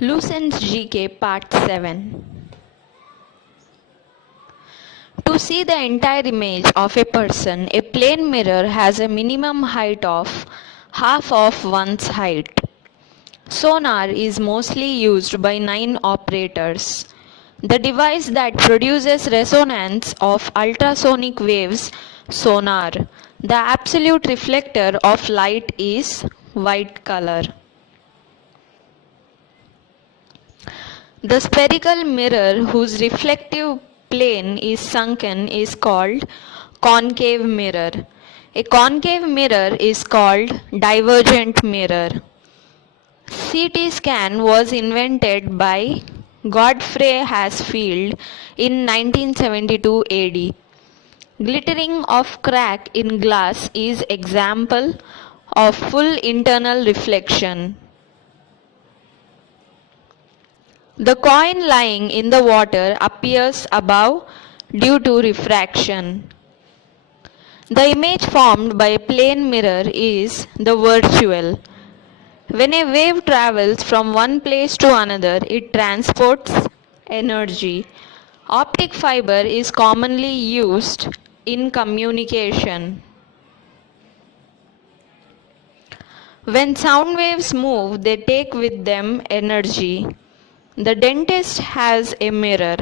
Lucent's GK Part 7. To see the entire image of a person, a plane mirror has a minimum height of half of one's height. Sonar is mostly used by 9 operators. The device that produces resonance of ultrasonic waves, sonar. The absolute reflector of light is white color. The spherical mirror whose reflective plane is sunken is called concave mirror. A concave mirror is called divergent mirror. CT scan was invented by Godfrey Hasfield in 1972 AD. Glittering of crack in glass is example of full internal reflection. The coin lying in the water appears above due to refraction. The image formed by a plane mirror is the virtual. When a wave travels from one place to another, it transports energy. Optic fiber is commonly used in communication. When sound waves move, they take with them energy. The dentist has a mirror,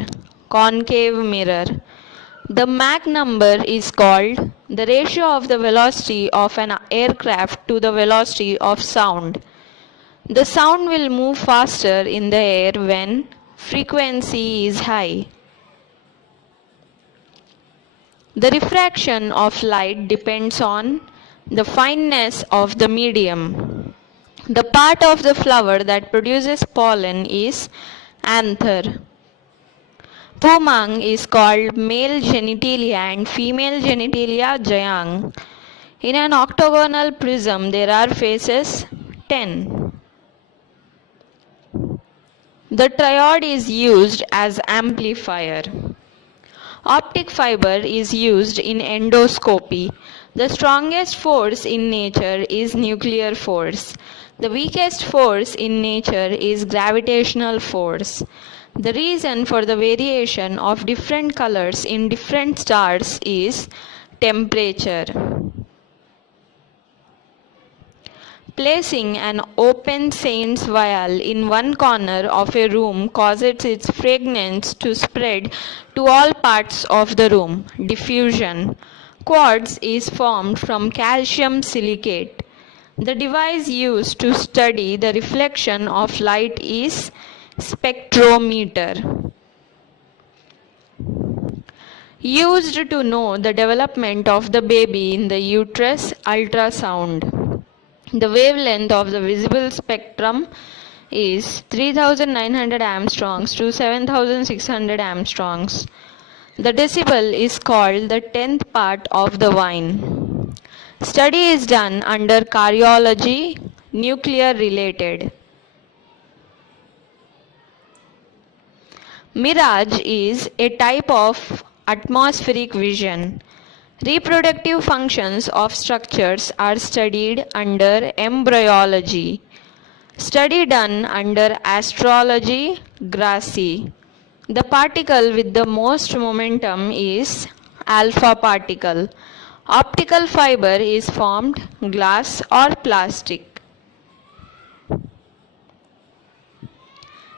concave mirror. The Mach number is called the ratio of the velocity of an aircraft to the velocity of sound. The sound will move faster in the air when frequency is high. The refraction of light depends on the fineness of the medium. The part of the flower that produces pollen is anther. Pumang is called male genitalia and female genitalia jayang. In an octagonal prism there are faces 10. The triode is used as amplifier. Optic fiber is used in endoscopy. The strongest force in nature is nuclear force. The weakest force in nature is gravitational force. The reason for the variation of different colors in different stars is temperature. Placing an open Saint's vial in one corner of a room causes its fragrance to spread to all parts of the room. Diffusion. Quartz is formed from calcium silicate. The device used to study the reflection of light is spectrometer. Used to know the development of the baby in the uterus, ultrasound. The wavelength of the visible spectrum is 3900 angstroms to 7600 angstroms. The decibel is called the 10th part of the whine. Study is done under cardiology, nuclear related. Mirage is a type of atmospheric vision. Reproductive functions of structures are studied under embryology. Study done under astrology, Grassi. The particle with the most momentum is alpha particle. Optical fiber is formed glass or plastic.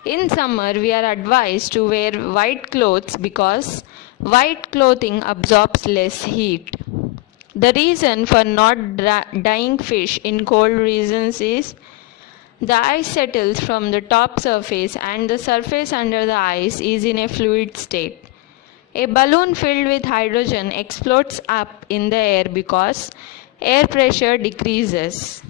In summer, we are advised to wear white clothes because white clothing absorbs less heat. The reason for not dyeing fish in cold regions is the ice settles from the top surface and the surface under the ice is in a fluid state. A balloon filled with hydrogen explodes up in the air because air pressure decreases.